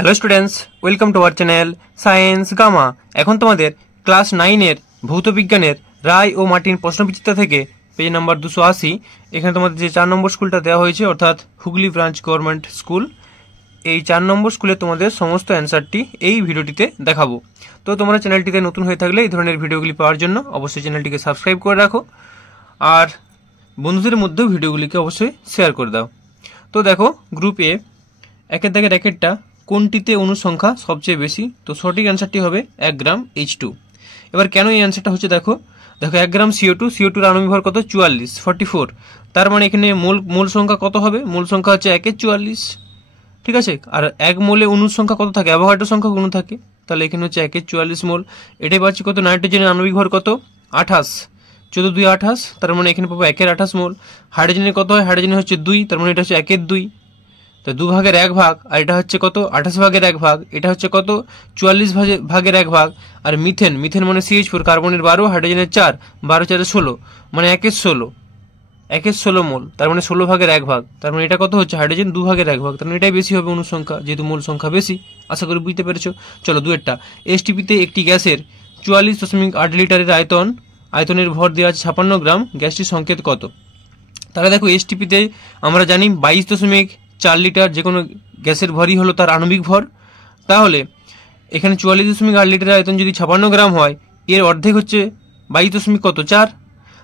Hello students, welcome to our channel science gamma. এখন তোমাদের class 9-এর ভৌত বিজ্ঞানের রায় ও মার্টিন প্রশ্নবিচিত্রা থেকে পেজ নাম্বার 280। এখানে তোমাদের যে 4 নম্বর স্কুলটা দেওয়া হয়েছে, অর্থাৎ হুগলি ব্রাঞ্চ গভর্নমেন্ট স্কুল, এই 4 নম্বর স্কুলে তোমাদের সমস্ত অ্যান্সারটি এই ভিডিওটিতে দেখাবো। তো তোমরা চ্যানেলটিতে নতুন হয়ে থাকলে এই ধরনের ভিডিওগুলি পাওয়ার জন্য অবশ্যই চ্যানেলটিকে সাবস্ক্রাইব করে রাখো, আর বন্ধুদের মধ্যেও ভিডিওগুলিকে অবশ্যই শেয়ার করে দাও। তো দেখো, গ্রুপ এ একের দাগের র্যাকেটটা কোনটিতে অনুসংখ্যা সবচেয়ে বেশি? তো সঠিক অ্যান্সারটি হবে 1 গ্রাম H2। এবার কেন এই অ্যান্সারটা হচ্ছে দেখো 1 গ্রাম CO2 আণবিক ভর কত? 44। তার মানে এখানে মোল সংখ্যা কত হবে? মোল সংখ্যা হচ্ছে 1/44, ঠিক আছে। আর 1 মোলে অণুর সংখ্যা কত থাকে? অ্যাভোগাড্রো সংখ্যা গুণ থাকে, তাহলে এখানে হচ্ছে 1/44 মোল। এটাই পাচ্ছি কত? নাইট্রোজেনের আণবিক ভর কত? 28, 14 2 28, তার মানে এখানে পাবো 1/28 মোল। হাইড্রোজেনের কত হয়? হাইড্রোজেনের হচ্ছে 2, তার মানে এটা হচ্ছে 1/2, তো 2 ভাগের 1 ভাগ, আর এটা হচ্ছে কত? 28 ভাগের 1 ভাগ, এটা হচ্ছে কত? 44 ভাগের 1 ভাগ। আর মিথেন মানে CH4, কার্বনের 12, হাইড্রোজেনের 4, 12 4 16, মানে 1/16 মোল, তার মানে 16 ভাগের 1 ভাগ। তার মানে এটা কত হচ্ছে? হাইড্রোজেন 2 ভাগের 1 ভাগ, তার মানে এটাই বেশি হবে অনুসংখ্যা, যেহেতু মোল সংখ্যা বেশি। আশা করি বুঝতে পেরেছো। চলো দুয়েরটা, এসটিপিতে একটি গ্যাসের 44.8 লিটারের আয়তনের ভর দেওয়া আছে 56 গ্রাম, গ্যাসটির সংকেত কত? তাহলে দেখো, এসটিপিতে আমরা জানি 22.4 লিটার যে কোনো গ্যাসের ভরই হলো তার আণবিক ভর। তাহলে এখানে 44.8 লিটারের আয়তন যদি 56 গ্রাম হয়, এর অর্ধেক হচ্ছে 22.4,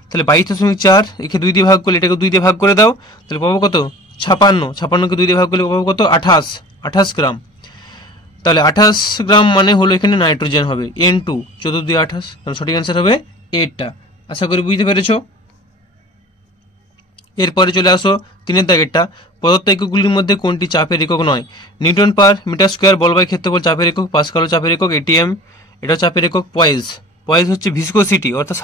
তাহলে 22.4 একে 2 দিয়ে ভাগ করলে, এটাকে 2 দিয়ে ভাগ করে দাও, তাহলে পাবো কত? 56কে 2 দিয়ে ভাগ করলে পাবো কত? 28 গ্রাম। তাহলে 28 গ্রাম মানে হলো এখানে নাইট্রোজেন হবে N2, 14 2 28, তাহলে সঠিক অ্যান্সার হবে 8টা। আশা করি বুঝতে পেরেছো। এরপরে চলে আসো 3-এর দাগেরটা, প্রদত্ত এককগুলির মধ্যে কোনটি চাপের একক নয়? নিউটন পার মিটার স্কোয়ার বল বাই ক্ষেত্রফল চাপের একক, পাস্কাল চাপের একক, ATM এটা চাপের একক, পয়েজ হচ্ছে ভিসকোসিটি অর্থাৎ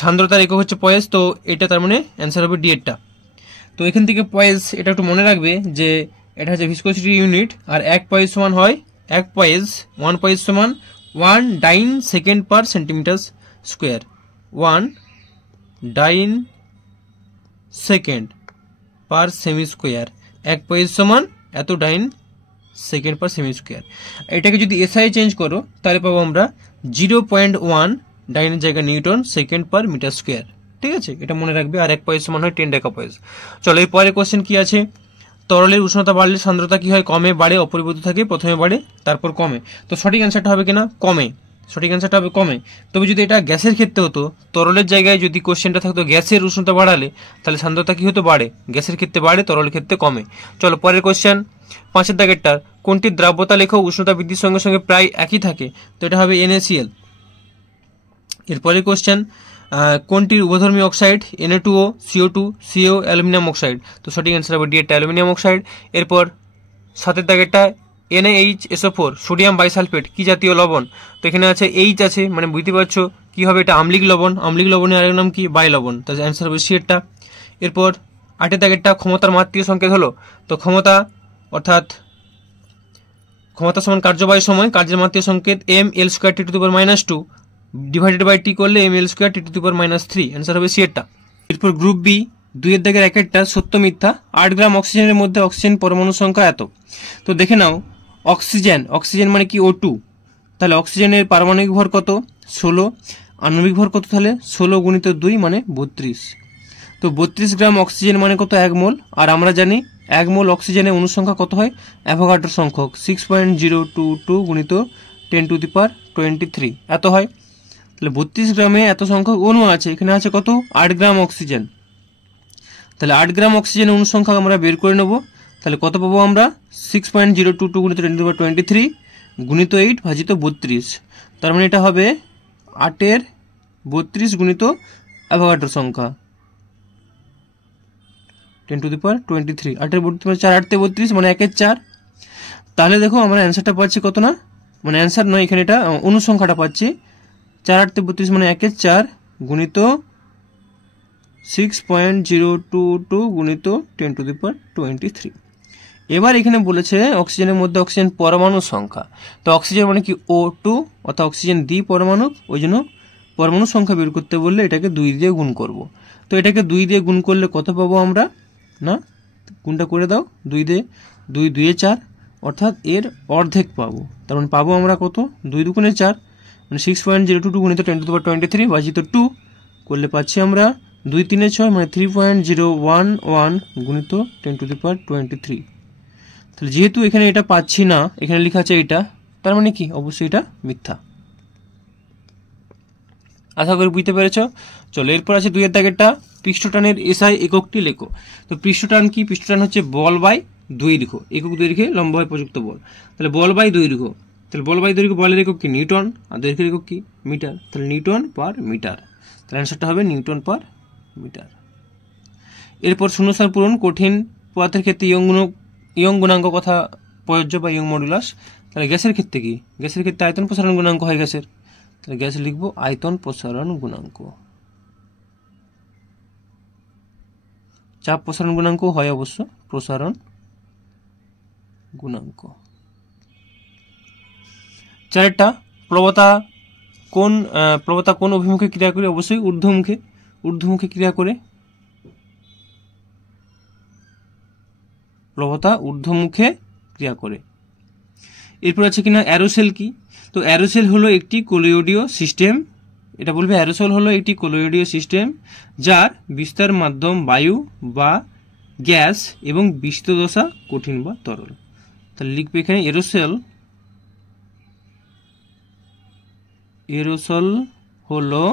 সান্দ্রতার একক হচ্ছে পয়েজ। তো এটা তার মানে অ্যান্সার হবে D-এরটা। তো এখান থেকে পয়েজ এটা একটু মনে রাখবে যে এটা হচ্ছে ভিসকোসিটি ইউনিট, আর 1 পয়েজ সমান হয় 1 পয়েজ সমান 1 ডাইন সেকেন্ড পার সেন্টিমিটার স্কোয়ার, 1 ডাইন সেকেন্ড পার সেমি স্কোয়ার। 1 পয়েজ সমান এত ডাইন সেকেন্ড পার সেমি স্কোয়ার। এটাকে যদি SI চেঞ্জ করো তাহলে পাবো আমরা 0.1 ডাইনের জায়গায় newton second per metre square, ঠিক আছে, এটা মনে রাখবে। আর 1 পয়েজ সমান হয় 10 ডেকা পয়েজ। চলো এর পরের কোশ্চেন কি আছে? তরলের উষ্ণতা বাড়লে সান্দ্রতা কি হয়? কমে, বাড়ে, অপরিবর্তিত থাকে, প্রথমে বাড়ে তারপর কমে। তো সঠিক অ্যান্সারটা হবে কিনা? কমে। সঠিক অ্যান্সারটা হবে কমে। তবে যদি এটা গ্যাসের ক্ষেত্রে হতো, তরলের জায়গায় যদি কোশ্চেনটা থাকতো গ্যাসের উষ্ণতা বাড়ালে, তাহলে সান্দ্রতা কি হতো? বাড়ে। গ্যাসের ক্ষেত্রে বাড়ে, তরলের ক্ষেত্রে কমে। চলো পরের কোশ্চেন, 5-এর দাগেরটার, কোনটি দ্রাব্যতা লেখ উষ্ণতা বৃদ্ধির সঙ্গে সঙ্গে প্রায় একই থাকে? তো এটা হবে NaCl। এরপরের কোশ্চেন, কোনটির উভধর্মী oxide? Na2O, CO2, CO, aluminium oxide. তো সঠিক অ্যান্সার হবে D-এরটা, অ্যালুমিনিয়াম অক্সাইড। এরপর 7-এর দাগেরটা, NaHSO4 সোডিয়াম বাইসালফেট কি জাতীয় লবণ? তো এখানে আছে H আছে, মানে বুঝতে পারছো কি হবে? এটা আম্লিক লবণ। আম্লিক লবণের আরেক নাম কি? বাই লবণ। তাহলে অ্যান্সার হবে C-এরটা। এরপর 8-এর দাগেরটা, ক্ষমতার মাত্রিক সংকেত হলো, তো ক্ষমতা অর্থাৎ ক্ষমতা সমান কার্যবাহী সময়, কার্যের মাত্রিক সংকেত mL² T⁻², divided by T করলে mL² T⁻³ অ্যান্সার হবে C-এরটা। এরপর গ্রুপ বি 2-এর দাগের একটা, সত্য মিথ্যা, 8 গ্রাম অক্সিজেনের মধ্যে অক্সিজেন পরমাণু সংখ্যা এত। তো দেখে নাও, অক্সিজেন মানে কি? O2, তাহলে অক্সিজেনের পারমাণবিক ভর কত? 16, আণবিক ভর কত? তাহলে 16 গুণিত 2 মানে 32। তো 32 গ্রাম অক্সিজেন মানে কত? 1 মোল। আর আমরা জানি 1 মোল অক্সিজেনের অনুসংখ্যা কত হয়? অ্যাভোগাড্রো সংখ্যক 6.022 গুণিত 10⁻23 এত হয়। তাহলে 32 গ্রামে এত সংখ্যক অণু আছে, এখানে আছে কত? 8 গ্রাম অক্সিজেন। তাহলে 8 গ্রাম অক্সিজেনের অনুসংখ্যা আমরা বের করে নেব। তাহলে কত পাবো আমরা? 6.022 গুণিত 10⁻23 গুণিত 8 ভাজিত 32, তার মানে এটা হবে 8-এর 32 গুণিত অ্যাভোগাড্রো সংখ্যা 10⁻23, 8-এর 32 4 8 32 মানে 1/4। তাহলে দেখো আমরা অ্যান্সারটা পাচ্ছি কত না, মানে অ্যান্সার নয় এখানে, এটা অনুসংখ্যাটা পাচ্ছি 4 8 32 মানে 1/4 গুণিত 6.022 গুণিত 10⁻23। এবার এখানে বলেছে অক্সিজেনের মধ্যে অক্সিজেন পরমাণু সংখ্যা। তো অক্সিজেন মানে কি? O2, অর্থাৎ অক্সিজেন দ্বিপরমাণু, ওই জন্য পরমাণু সংখ্যা বের করতে বললে এটাকে 2 দিয়ে গুণ করব। তো এটাকে 2 দিয়ে গুণ করলে কত পাবো আমরা? না, গুণটা করে দাও, 2 দিয়ে 2 2 4, অর্থাৎ এর অর্ধেক পাবো। তার মানে পাবো আমরা কত, 2 দুগুণে 4 মানে 6.022 গুণিত 10^23 ভাজিত 2 করলে পাচ্ছি আমরা 2 3 6 মানে 3.011 গুণিত 10^23। তাহলে যেহেতু এখানে এটা পাচ্ছি না, এখানে লেখা আছে এটা, তার মানে কি অবশ্যই এটা মিথ্যা। আশা করি বুঝতে পেরেছ। চলো এরপর আছে 2 এর দাগেরটা, পৃষ্ঠটানের এসআই এককটি লেখো। তো পৃষ্ঠটান কি, পৃষ্ঠটান হচ্ছে বল বাই দৈর্ঘ্য, একক দৈর্ঘ্যে লম্ব হয় প্রযুক্ত বল। তাহলে বল বাই দৈর্ঘ্য, তাহলে বল বাই দৈর্ঘ্য, বলের একক কি নিউটন আর দৈর্ঘ্যের একক কি মিটার, তাহলে নিউটন পার মিটার। তাহলে অ্যান্সারটা হবে নিউটন পার মিটার। এরপর শূন্যস্থান পূরণ, কঠিন পদার্থের ক্ষেত্রে ইয়ং গুণাঙ্ক কথা প্রযোজ্য বা ইয়ং মডুলাস। তাহলে গ্যাসের ক্ষেত্রে কি, গ্যাসের ক্ষেত্রে আয়তন প্রসারণ গুণাঙ্ক হয় গ্যাসের, তাহলে গ্যাস লিখবো আয়তন প্রসারণ গুণাঙ্ক। চাপ প্রসারণ গুণাঙ্ক হয় অবশ্য প্রসারণ গুণাঙ্ক। চারটা, প্রবণতা কোন অভিমুখে ক্রিয়া করে, অবশ্যই ঊর্ধ্বমুখে ক্রিয়া করে, প্রবণতা ঊর্ধ্বমুখে ক্রিয়া করে। এরপর আছে কিনা অ্যারোসেল কি, তো অ্যারোসেল হলো একটি কলোয়েডীয় সিস্টেম, এটা বলবে অ্যারোসেল হলো একটি কলোয়েডীয় সিস্টেম যার বিস্তার মাধ্যম বায়ু বা গ্যাস এবং বিস্তৃত দশা কঠিন বা তরল। তাহলে লিখবে এখানে এরোসল হলো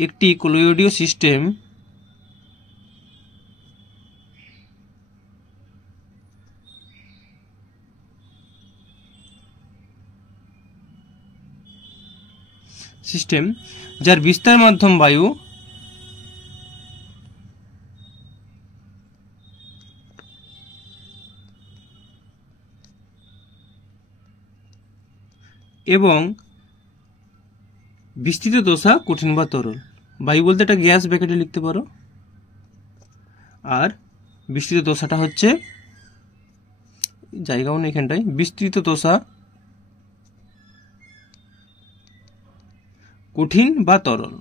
একটি কলোয়েডীয় সিস্টেম যার বিস্তার মাধ্যম বায়ু এবং বিস্তৃত দশা কঠিন বা তরল। বায়ু বলতে একটা গ্যাস ব্র্যাকেটে লিখতে পারো, আর বিস্তৃত দশাটা হচ্ছে জায়গাও নেই এখানটায়, বিস্তৃত দশা কঠিন বা তরল।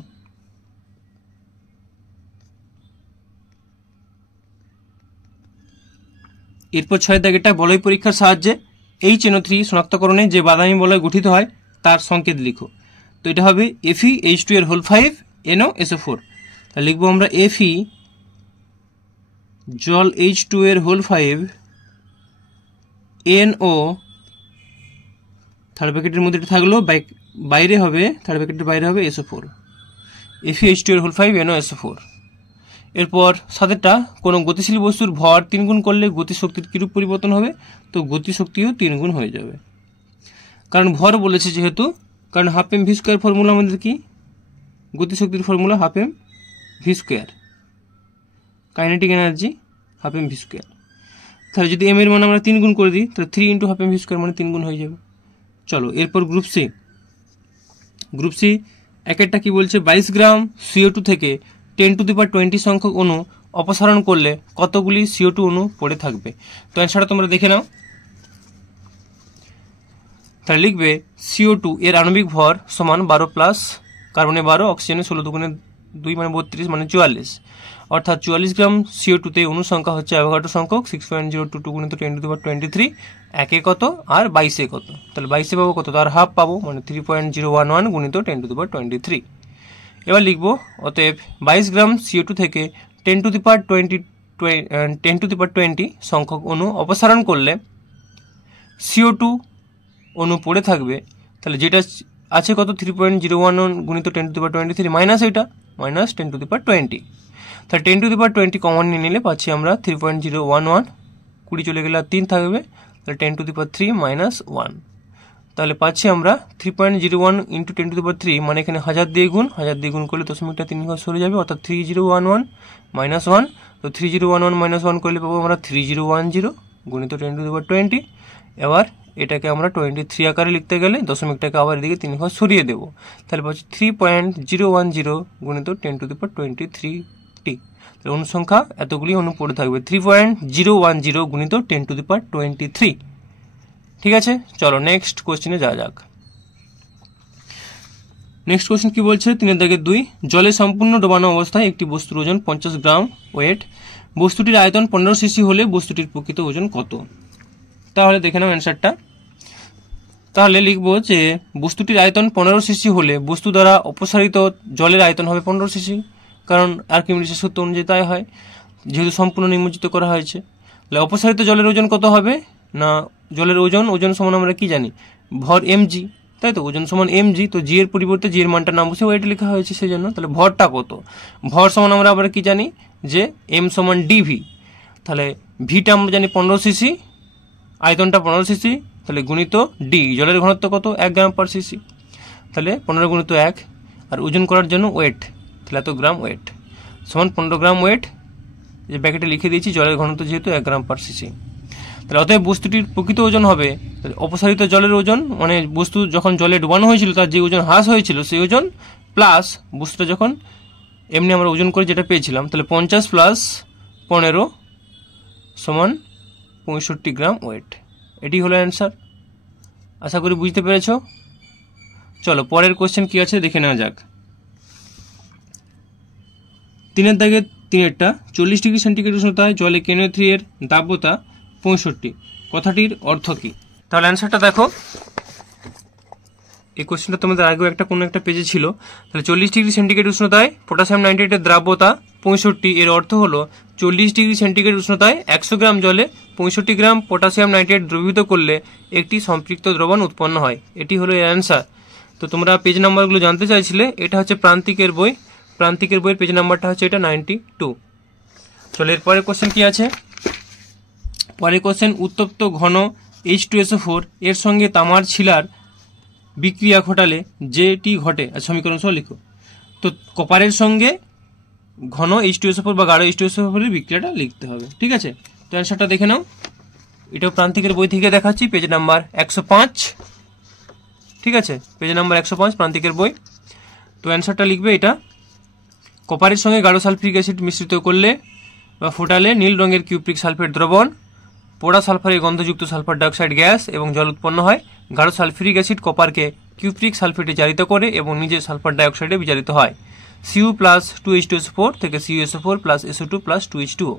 এরপর 6 দাগেরটা, বলয় পরীক্ষার সাহায্যে HNO3 শনাক্তকরণে যে বাদামি বলয় গঠিত হয় তার সংকেত লিখো। তো এটা হবে FeH2(5) তাহলে লিখবো আমরা Fe জল H2(5) NO, থার্ড ব্র্যাকেটের মধ্যে এটা থাকলো, বাইরে হবে থার্ড ব্র্যাকেটের বাইরে হবে SO4, FeH2(5) NO SO4। এরপর 7টা, কোনো গতিশীল বস্তুর ভর 3 গুণ করলে গতিশক্তির কিরূপ পরিবর্তন হবে, তো গতিশক্তিও 3 গুণ হয়ে যাবে, কারণ ভর বলেছে যেহেতু, কারণ half m v square formula আমাদের কি, গতিশক্তির formula half m v square, kinetic energy half m v square. তাহলে যদি এম এর মান আমরা 3 গুণ করে দিই, তাহলে 3 × হাফ এম ভি স্কোয়ার মানে 3 গুণ হয়ে যাবে। চলো এরপর গ্রুপ সি একটা কি বলছে, 22 গ্রাম CO2 থেকে 10^20 সংখ্যক অণু অপসারণ করলে কতগুলি CO2 অণু পড়ে থাকবে। তো অ্যান্সারটা তোমরা দেখে নাও। তাহলে লিখবে CO2 এর আণবিক ভর সমান 12 প্লাস কার্বনে 12, অক্সিজেনে 16 দুগুণে 2 মানে 32 মানে 44, অর্থাৎ 44 গ্রাম CO2 তে অণু সংখ্যা হচ্ছে অ্যাভোগাড্রো সংখ্যক 6.022 গুণিত 10^23, একে কত আর 22 কত, তাহলে 22 পাবো কত, তার হাফ পাবো মানে 3.011 গুণিত 10^23। এবার লিখবো অতএব 22 গ্রাম CO2 থেকে 10^20 সংখ্যক অণু অপসারণ করলে CO2 অণু পড়ে থাকবে, তাহলে যেটা আছে কত 3.011 গুণিত 10^23 মাইনাস এটা মাইনাস 10^20, তাহলে 10^20 কমন নিয়ে নিলে পাচ্ছি আমরা 3.011, 20 চলে গেলে আর 3 থাকবে, তাহলে 10^3 মাইনাস 1, তাহলে পাচ্ছি আমরা 3.01 × 10^3 মানে এখানে 1000 দিয়ে গুণ করলে দশমিকটা 3 ঘর সরে যাবে, অর্থাৎ 3011 মাইনাস 1, তো 3011 মাইনাস 1 করলে পাবো আমরা 3010 গুণিত 10^20। এবার এটাকে আমরা 23 আকারে লিখতে গেলে দশমিকটাকে আবার এদিকে 3 ঘর সরিয়ে দেব, তাহলে পাচ্ছি 3.010 গুণিত 10^23, তাহলে অনুসংখ্যা এতগুলি অণু পড়ে থাকবে 3.010 গুণিত 10^23। ঠিক আছে, চলো নেক্সট কোশ্চেনে যাওয়া যাক। নেক্সট কোশ্চেন কি বলছে, 3 দাগের 2, জলে সম্পূর্ণ ডোবানো অবস্থায় একটি বস্তুর ওজন 50 গ্রাম ওয়েট বস্তুটির আয়তন 15 সিসি হলে বস্তুটির প্রকৃত ওজন কত? তাহলে দেখে নাও অ্যান্সারটা। তাহলে লিখবো যে বস্তুটির আয়তন 15 সিসি হলে বস্তু দ্বারা অপসারিত জলের আয়তন হবে 15 সিসি, কারণ আর্কিমিডিসের সূত্র অনুযায়ী তাই হয়, যেহেতু সম্পূর্ণ নিমজ্জিত করা হয়েছে। তাহলে অপসারিত জলের ওজন কত হবে না, জলের ওজন সমান আমরা কি জানি, ভর mg, তাই তো, ওজন সমান mg। তো জি এর পরিবর্তে জি এর মানটা নাম বসে ওয়েট লেখা হয়েছে সেই জন্য। তাহলে ভরটা কত, ভর সমান আমরা আবার কি জানি যে m সমান dv। তাহলে ভিটা আমরা জানি 15 সিসি, আয়তনটা 15 সিসি, তাহলে গুণিত ডি, জলের ঘনত্ব কত 1 গ্রাম পার সিসি, তাহলে 15 গুণিত 1, আর ওজন করার জন্য ওয়েট, তাহলে এত গ্রাম ওয়েট সমান 15 গ্রাম ওয়েট, যে ব্যাকেটে লিখে দিয়েছি জলের ঘনত্ব যেহেতু 1 গ্রাম পার সিসি। তাহলে অতএব বস্তুটির প্রকৃত ওজন হবে অপসারিত জলের ওজন, মানে বস্তু যখন জলে ডুবানো হয়েছিল তার যে ওজন হ্রাস হয়েছিল সেই ওজন, প্লাস বস্তুটা যখন এমনি আমরা ওজন করে যেটা পেয়েছিলাম, তাহলে 50 প্লাস 15 সমান 65 গ্রাম ওয়েট। এটি হলো অ্যান্সার। আশা করি বুঝতে পেরেছ। চলো পরের কোশ্চেন কি আছে দেখে নেওয়া যাক। 3 দাগের 3 40 ডিগ্রি সেন্টিগ্রেড উষ্ণতায় জলে NO3 এর দাব্যতা 65, কথাটির অর্থ কি? তাহলে অ্যান্সারটা দেখো, এই কোশ্চেনটা তোমাদের আগেও কোনো একটা পেজে ছিল। তাহলে 40 ডিগ্রি সেন্টিগ্রেড উষ্ণতায় পটাশিয়াম নাইট্রেটের দ্রাব্যতা 65, এর অর্থ হলো 40 ডিগ্রি সেন্টিগ্রেড উষ্ণতায় 100 গ্রাম জলে 65 গ্রাম পটাশিয়াম নাইট্রেট দ্রবীভূত করলে একটি সম্পৃক্ত দ্রবণ উৎপন্ন হয়। এটি হলো এর অ্যান্সার। তো তোমরা পেজ নাম্বারগুলো জানতে চাইছিলে, এটা হচ্ছে প্রান্তিকের বইয়ের পেজ নাম্বারটা হচ্ছে এটা 92। চলো এরপরের কোশ্চেন কি আছে। পরের কোশ্চেন, উত্তপ্ত ঘন H2SO4 এর সঙ্গে তামার ছিলার বিক্রিয়া ঘটালে যেটি ঘটে, সমীকরণ সহ লিখো। তো কপারের সঙ্গে ঘন H2SO4 বা গাঢ় H2SO4 এর বিক্রিয়াটা লিখতে হবে, ঠিক আছে। তো অ্যান্সারটা দেখে নাও, এটাও প্রান্তিকের বই থেকে দেখাচ্ছি, পেজ নাম্বার 105, ঠিক আছে, পেজ নাম্বার 105 প্রান্তিকের বই। তো অ্যান্সারটা লিখবে এটা, কপারের সঙ্গে গাঢ় সালফিউরিক অ্যাসিড মিশ্রিত করলে বা ফোটালে নীল রঙের কিউপ্রিক সালফেট দ্রবণ, পোড়া সালফারে গন্ধযুক্ত সালফার ডাইঅক্সাইড গ্যাস এবং জল উৎপন্ন হয়। গাঢ় সালফিউরিক অ্যাসিড কপারকে কিউপ্রিক সালফেটে জারিত করে এবং নিজে সালফার ডাইঅক্সাইডে বিজারিত হয়। Cu প্লাস 2H2SO4 থেকে CuSO4 plus SO2 plus 2H2O,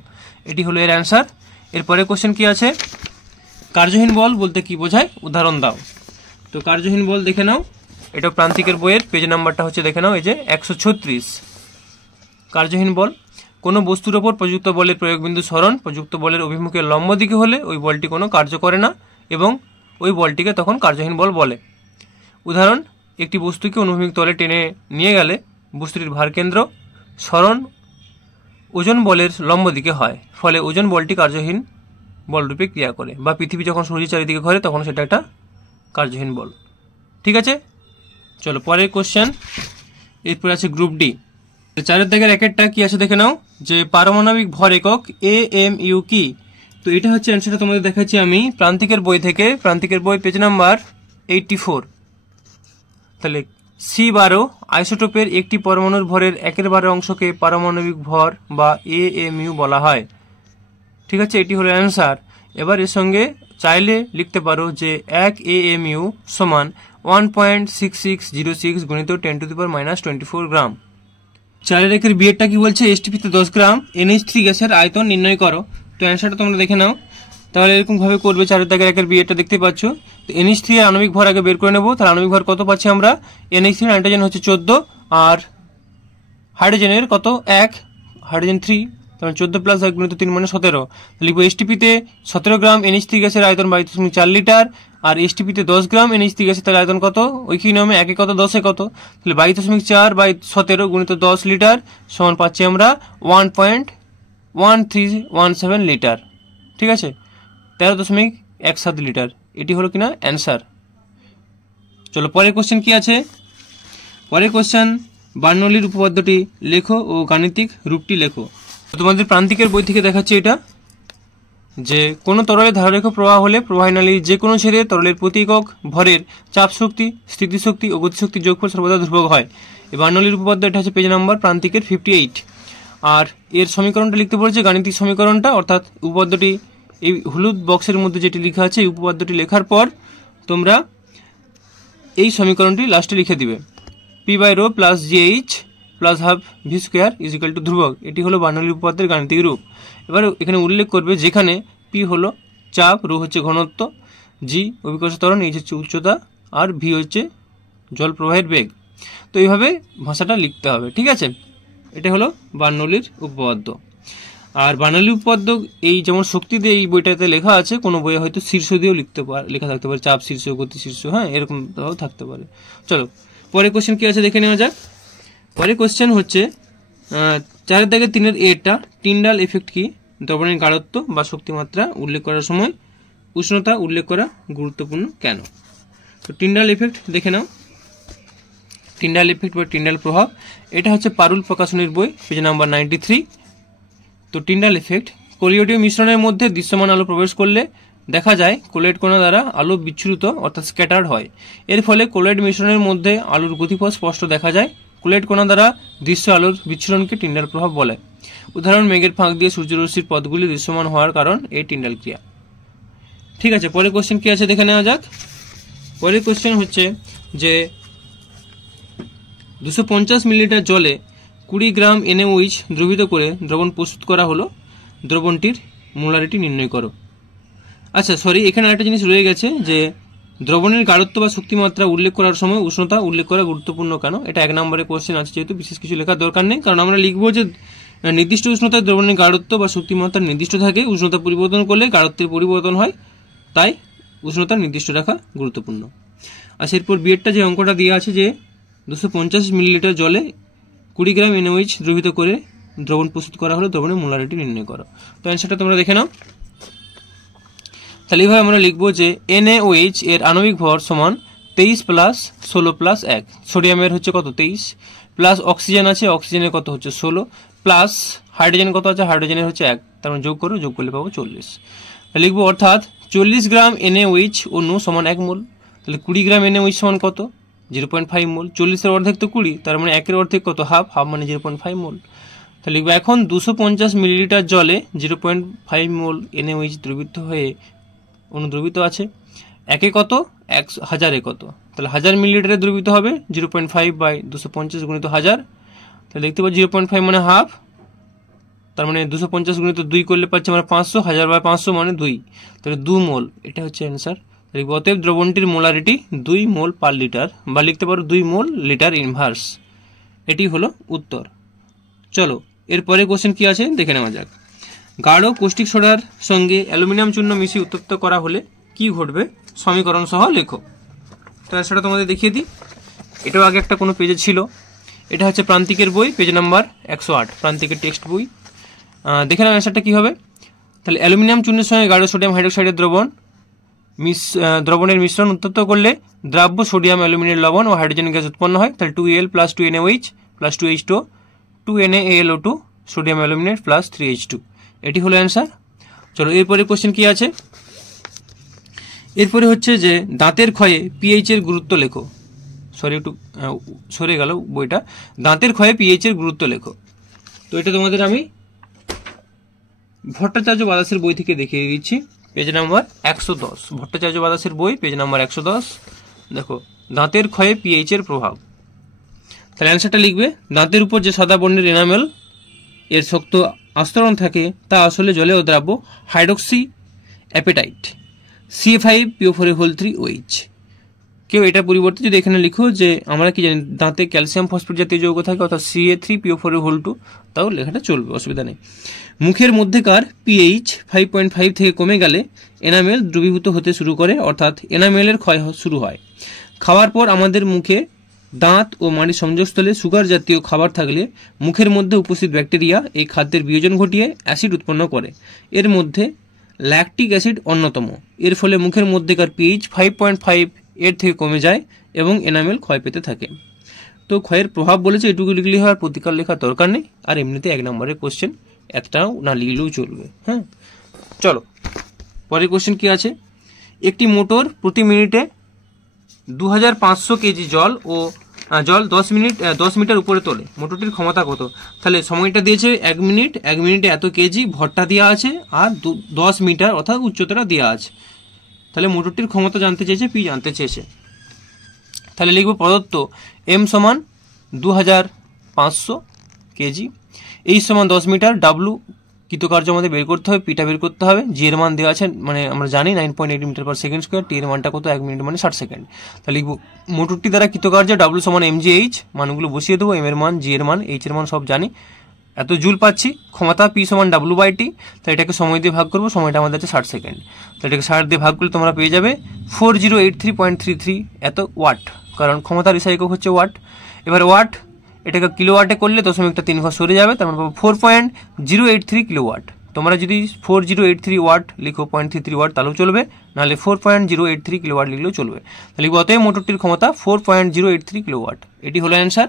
এটি হলো এর অ্যান্সার। এরপরে কোশ্চেন কি আছে, কার্যহীন বল বলতে কি বোঝায়, উদাহরণ দাও। তো কার্যহীন বল দেখে নাও, এটা প্রান্তিকের বইয়ের পেজ নাম্বারটা হচ্ছে দেখে নাও, এই যে 136। কার্যহীন বল, কোনো বস্তুর ওপর প্রযুক্ত বলের প্রয়োগবিন্দু সরণ প্রযুক্ত বলের অভিমুখে লম্ব দিকে হলে ওই বলটি কোনো কার্য করে না এবং ওই বলটিকে তখন কার্যহীন বল বলে। উদাহরণ, একটি বস্তুকে অনুভূমিক তলে টেনে নিয়ে গেলে বস্তুটির ভারকেন্দ্র সরণ ওজন বলের লম্ব দিকে হয়, ফলে ওজন বলটি কার্যহীন বলরূপে ক্রিয়া করে, বা পৃথিবী যখন সূর্যের চারিদিকে ঘোরে তখন সেটা একটা কার্যহীন বল, ঠিক আছে। চলো পরের কোশ্চেন, এরপর আছে গ্রুপ ডি। 4 দাগের 1টা কি আছে দেখে নাও, যে পারমাণবিক ভর একক AMU কি? তো এটা হচ্ছে অ্যান্সারটা তোমাদের দেখাচ্ছি আমি প্রান্তিকের বই থেকে, প্রান্তিকের বই পেজ নাম্বার 84। তাহলে C12 আইসোটোপের একটি পরমাণুর ভরের 1/12 অংশকে পারমাণবিক ভর বা AMU বলা হয়, ঠিক আছে, এটি হলো অ্যান্সার। এবার এর সঙ্গে চাইলে লিখতে পারো যে 1 AMU সমান 1.6606 গুণিত 10⁻⁻24 গ্রাম। 4 বিয়েরটা কি বলছে, STP-তে 10 গ্রাম NH3 গ্যাসের আয়তন নির্ণয় করো। তো অ্যান্সারটা তোমরা দেখে নাও, তাহলে এরকম ভাবে করবে। 4 দাগের বিয়েরটা দেখতে পাচ্ছ। তো NH3 এর আণবিক ভর আগে বের করে নেবো। তাহলে আণবিক ভর কত পাচ্ছি আমরা, NH3 নাইট্রোজেন হচ্ছে 14 আর হাইড্রোজেনের কত 1, হাইড্রোজেন 3, তাহলে 14 প্লাস 1 গুণিত 3 মানে 17। লিখবো STP-তে 17 গ্রাম NH3 গ্যাসের আয়তন 22.4 লিটার, আর STP-তে 10 গ্রাম NH3 গ্যাসের তাহলে আয়তন কত, ওই কি নিয়মে 1 কত 10 কত, তাহলে 22.4 বাই 17 গুণিত 10 লিটার সমান পাচ্ছি আমরা 1.1317 লিটার, ঠিক আছে, 13.17 লিটার। এটি হলো কিনা অ্যান্সার। চলো পরের কোশ্চেন কি আছে। পরের কোশ্চেন, বার্নৌলির উপপাদ্যটি লেখো ও গাণিতিক রূপটি লেখো। তোমাদের প্রান্তিকের বই থেকে দেখাচ্ছি এটা, যে কোনো তরলে ধারারেখ প্রবাহ হলে প্রবাহনালীর যে কোনো ছেদে তরলের প্রতি একক ভরের চাপ শক্তি, স্থিতিশক্তি ও গতিশক্তির যোগফল সর্বদা ধ্রুবক হয়। এই বার্নৌলির উপপাদ্য, এটা হচ্ছে পেজ নাম্বার প্রান্তিকের 58। আর এর সমীকরণটা লিখতে বলেছে, গাণিতিক সমীকরণটা, অর্থাৎ উপপাদ্যটি এই হলুদ বক্সের মধ্যে যেটি লেখা আছে এই উপপাদ্যটি লেখার পর তোমরা এই সমীকরণটি লাস্টে লিখে দিবে, P/ρ plus GH plus half V square is equal to ধ্রুবক। এটি হলো বার্নৌলির উপপাদ্যের গাণিতিক রূপ। এবার এখানে উল্লেখ করবে যেখানে পি হলো চাপ, রো হচ্ছে ঘনত্ব, জি অভিকর্ষ ত্বরণ, এইচ হচ্ছে উচ্চতা, আর ভি হচ্ছে জল প্রবাহের বেগ। তো এইভাবে ভাষাটা লিখতে হবে, ঠিক আছে। এটা হলো বার্নৌলির উপপাদ্য। আর বার্নৌলি উপপাদ্য এই যেমন শক্তি দিয়ে এই বইটাতে লেখা আছে, কোনো বইয়ে হয়তো শীর্ষ দিয়েও লেখা থাকতে পারে, চাপ শীর্ষ, গতি শীর্ষ, হ্যাঁ এরকম থাকতে পারে। চলো পরের কোশ্চেন কি আছে দেখে নেওয়া যাক। পরের কোশ্চেন হচ্ছে 4-3 এটা টিন্ডাল এফেক্ট কি? দ্রবণের গাঢ়ত্ব বা শক্তিমাত্রা উল্লেখ করার সময় উষ্ণতা উল্লেখ করা গুরুত্বপূর্ণ কেন? তো টিন্ডাল এফেক্ট দেখে নাও। টিন্ডাল এফেক্ট বা টিন্ডাল প্রভাব, এটা হচ্ছে পারুল প্রকাশনীর বই, পেজ নাম্বার 93। তো টিন্ডাল এফেক্ট, কোলিয়েডীয় মিশ্রণের মধ্যে দৃশ্যমান আলো প্রবেশ করলে দেখা যায় কোলয়েড কণা দ্বারা আলো বিচ্ছুরিত অর্থাৎ স্ক্যাটার্ড হয়। এর ফলে কোলয়েড মিশ্রণের মধ্যে আলোর গতিপথ স্পষ্ট দেখা যায়। কোলয়েড কণা দ্বারা দৃশ্য আলোর বিচ্ছুরণকে টিন্ডাল প্রভাব বলে। উদাহরণ, মেঘের ফাঁক দিয়ে সূর্যরশ্মির পথগুলি দৃশ্যমান হওয়ার কারণ এই টিন্ডাল ক্রিয়া। ঠিক আছে, পরের কোশ্চেন কি আছে দেখে নেওয়া যাক। পরের কোশ্চেন হচ্ছে যে 250 মিলিলিটার জলে 20 গ্রাম NaOH দ্রবীভূত করে দ্রবণ প্রস্তুত করা হলো, দ্রবণটির মোলারিটি নির্ণয় করো। আচ্ছা সরি, এখানে আরেকটা জিনিস রয়ে গেছে যে দ্রবণের গাঢ়ত্ব বা শক্তিমাত্রা উল্লেখ করার সময় উষ্ণতা উল্লেখ করা গুরুত্বপূর্ণ কেন? এটা 1 নম্বরের কোশ্চেন আছে, যেহেতু বিশেষ কিছু লেখার দরকার নেই, কারণ আমরা লিখবো যে নির্দিষ্ট উষ্ণতায় দ্রবণের গাঢ়ত্ব বা শক্তিমাত্রা নির্দিষ্ট থাকে, উষ্ণতা পরিবর্তন করলে গাঢ়ত্বের পরিবর্তন হয়, তাই উষ্ণতা নির্দিষ্ট রাখা গুরুত্বপূর্ণ। আর এরপর বিয়েরটা যে অঙ্কটা দেওয়া আছে যে 250 মিলিলিটার জলে 20 গ্রাম NaOH দ্রবীভূত করে দ্রবণ প্রস্তুত করা হলো, দ্রবণের মোলারিটি নির্ণয় করো। তো অ্যান্সারটা তোমরা দেখে নাও। তাহলে এইভাবে আমরা লিখবো যে NaOH এর আণবিক ভর সমান 23 + 16 + 1। সোডিয়ামের হচ্ছে কত 23, প্লাস অক্সিজেন আছে, অক্সিজেনের কত হচ্ছে 16, প্লাস হাইড্রোজেন কত আছে, হাইড্রোজেনের হচ্ছে 1, তার মানে যোগ করো, যোগ করলে পাবো 40। লিখবো অর্থাৎ 40 গ্রাম NaOH অণু সমান 1 মোল। তাহলে 20 গ্রাম NaOH সমান কত 0.5 মোল। 40-এর অর্ধেক তো 20, তার মানে 1-এর অর্ধেক কত হাফ, হাফ মানে 0.5 মোল। তাহলে লিখবো এখন 250 মিলিলিটার জলে 0.5 মোল NaOH দ্রবীভূত হয়ে অনুদ্রবীত আছে। একে কত, 1000-এ কত, তাহলে 1000 মিলিলিটারে দ্রবীভূত হবে 0.5/250 গুণিত 1000। তাহলে দেখতে পাচ্ছি 0.5 মানে হাফ, তার মানে 250 গুণিত 2 করলে পাচ্ছি আমরা 500, 1000/500 মানে 2, তাহলে 2 মোল, এটা হচ্ছে অ্যান্সার। অতএব দ্রবণটির মোলারিটি 2 মোল পার লিটার, বা লিখতে পারো 2 মোল লিটার ইনভার্স। এটি হলো উত্তর। চলো এরপরে কোশ্চেন কি আছে দেখে নেওয়া যাক। গাঢ় কৌষ্টিক সোডার সঙ্গে অ্যালুমিনিয়াম চূর্ণ মিশিয়ে উত্তপ্ত করা হলে কি ঘটবে, সমীকরণ সহ লেখো। তো সেটা তোমাদের দেখিয়ে দিই। এটাও আগে একটা কোনো পেজে ছিল, এটা হচ্ছে প্রান্তিকের বই, পেজ নাম্বার 108, প্রান্তিকের টেক্সট বই। দেখে নাও অ্যান্সারটা কী হবে। তাহলে অ্যালুমিনিয়াম চূর্ণের সঙ্গে গাঢ় সোডিয়াম হাইড্রোক্সাইডের দ্রবণের মিশ্রণ উত্তপ্ত করলে দ্রাব্য সোডিয়াম অ্যালুমিনিয়াম লবণ ও হাইড্রোজেন গ্যাস উৎপন্ন হয়। তাহলে 2Al + 2NaOH + 2H2O 2NaAlO2 sodium aluminate + 3H2, এটি হলো অ্যান্সার। চলো এরপরে কোশ্চেন কি আছে। এরপরে হচ্ছে যে দাঁতের ক্ষয়ে পিএইচ এর গুরুত্ব লেখো। সরি একটু সরে গেল বইটা। দাঁতের ক্ষয়ে পিএইচ এর গুরুত্ব লেখো। তো এটা তোমাদের আমি ভট্টাচার্য বাদাসের বই থেকে দেখিয়ে দিচ্ছি, পেজ নাম্বার 110, ভট্টাচার্য বাদাসের বই, পেজ নাম্বার 110। দেখো দাঁতের ক্ষয়ে পিএইচ এর প্রভাব। তাহলে অ্যান্সারটা লিখবে, দাঁতের উপর যে সাদা বর্ণের এনামেল এর শক্ত আস্তরণ থাকে তা আসলে জলে ও দ্রাব্য হাইড্রক্সি অ্যাপেটাইট CA5PO4A3OH। কেউ এটা পরিবর্তে যদি এখানে লিখো যে আমরা কি জানি দাঁতে ক্যালসিয়াম ফসফেট জাতীয় যৌগ থাকে অর্থাৎ CA3PO4A2, তাও লেখাটা চলবে, অসুবিধা নেই। মুখের মধ্যেকার পিএইচ 5.5 থেকে কমে গেলে এনামেল দ্রবীভূত হতে শুরু করে, অর্থাৎ এনামেলের ক্ষয় শুরু হয়। খাওয়ার পর আমাদের মুখে দাঁত ও মাড়ির সংযোগস্থলে সুগার জাতীয় খাবার থাকলে মুখের মধ্যে উপস্থিত ব্যাকটেরিয়া এই খাদ্যের বিয়োজন ঘটিয়ে অ্যাসিড উৎপন্ন করে। এর মধ্যে ল্যাকটিক অ্যাসিড অন্যতম। এর ফলে মুখের মধ্যেকার পিএইচ 5.5 এর থেকে কমে যায় এবং এনামেল ক্ষয় পেতে থাকে। তো ক্ষয়ের প্রভাব বলেছে, এটুকু লিখলেই হয়, প্রতিকার লেখার দরকার নেই। আর এমনিতে 1 নম্বরের কোশ্চেন, একটাও না লিখলেও চলবে। হ্যাঁ চলো পরের কোশ্চেন কি আছে। একটি মোটর প্রতি মিনিটে 2500 কেজি জল 10 মিটার উপরে তোলে, মোটরটির ক্ষমতা কত? তাহলে সময়টা দিয়েছে 1 মিনিট, 1 মিনিটে এত কেজি ভরটা দেওয়া আছে, আর 10 মিটার অর্থাৎ উচ্চতাটা দেওয়া আছে। তাহলে মোটরটির ক্ষমতা জানতে চেয়েছে, পি জানতে চেয়েছে। তাহলে লিখব প্রদত্ত M = 2500 kg, H = 10 metre, W কৃতকার্য আমাদের বের করতে হবে, পিটা বের করতে হবে। জি এর মান দেওয়া আছে, মানে আমরা জানি 9.8 মিটার পার সেকেন্ড স্কোয়ার। টি এর মানটা কত, 1 মিনিট মানে 60 সেকেন্ড। তাহলে লিখবো মোটরটি দ্বারা কৃতকার্য ডাব্লু সমান mgh, মানগুলো বসিয়ে দেবো। এম এর মান, জি এর মান, এইচ এর মান সব জানি। এত জুল পাচ্ছি। ক্ষমতা পি সমান W/T। তাই এটাকে সময় দিয়ে ভাগ করবো, সময়টা আমাদের আছে 60 সেকেন্ড। তো এটাকে 60 দিয়ে ভাগ করলে তোমরা পেয়ে যাবে 4083.33 এত ওয়াট, কারণ ক্ষমতার এসআই একক হচ্ছে ওয়াট। এবার ওয়াট এটাকে কিলোওয়াটে করলে 0.3 ঘর সরে যাবে, তার মানে পাবো 4.083 কিলোওয়াট। তোমরা যদি 4083 ওয়াট লিখো 0.33 ওয়াট তাহলেও চলবে, নাহলে 4.083 কিলোওয়াট লিখলেও চলবে। তাহলে অতএব মোটরটির ক্ষমতা 4.083 কিলোওয়াট। এটি হলো অ্যান্সার।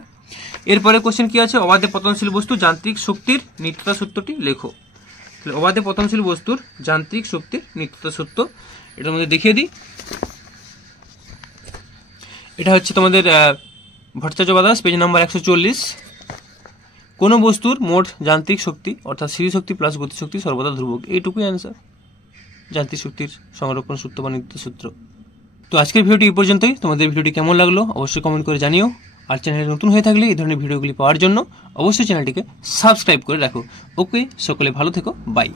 এরপরে কোশ্চেন কি আছে, অবাধে পতনশীল বস্তু যান্ত্রিক শক্তির নিত্যতা সূত্রটি লেখো। অবাধে পতনশীল বস্তুর যান্ত্রিক শক্তির নিত্যতা সূত্র এটার মধ্যে দেখিয়ে দিই। এটা হচ্ছে তোমাদের ভট্টাচার্য বাদাস, পেজ নাম্বার 140। কোনো বস্তুর মোট যান্ত্রিক শক্তি অর্থাৎ স্থিতি শক্তি প্লাস গতিশক্তি সর্বদা ধ্রুবক। এইটুকুই অ্যান্সার, যান্ত্রিক শক্তির সংরক্ষণ সূত্র বা নিত্যতা সূত্র। তো আজকের ভিডিওটি এই পর্যন্তই। তোমাদের ভিডিওটি কেমন লাগলো অবশ্যই কমেন্ট করে জানিও। আর চ্যানেলে নতুন হয়ে থাকলে এই ধরনের ভিডিওগুলি পাওয়ার জন্য অবশ্যই চ্যানেলটিকে সাবস্ক্রাইব করে রাখো। ওকে, সকলে ভালো থেকো, বাই।